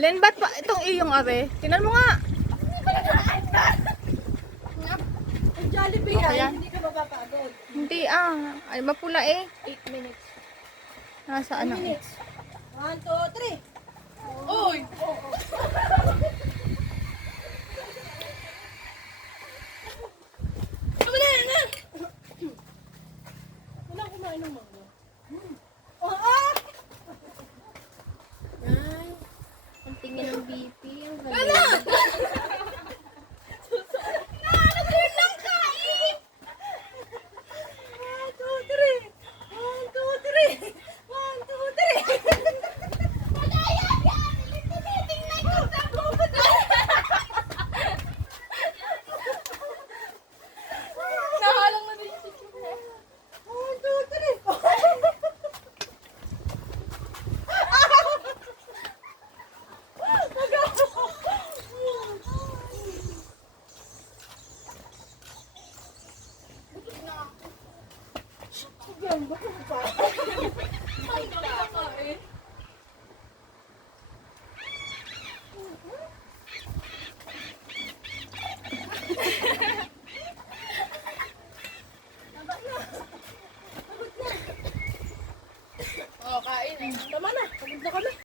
Len, ba't pa itong iyong are? Tingnan mo nga. Ang Jollibee Okay yan, yan. hindi ka mapapagod. Hindi ah. Ay, mapula eh. 8 minutes. Nasa ano? 2 minutes. 1, 2, 3. Uy! Wala kumain ng mango. Oh, ah! Ay, ang tingin ng BP. Ang galing. Nakaturn lang kain! 1, 2, 3. 1, 2, 3. 1, 2, 3. Madaya yan! Tinitingnan ko sa bubod. Nahalang na din si Chine. 1, 2, 3. Yan, bakit ba? Ay, nakakain.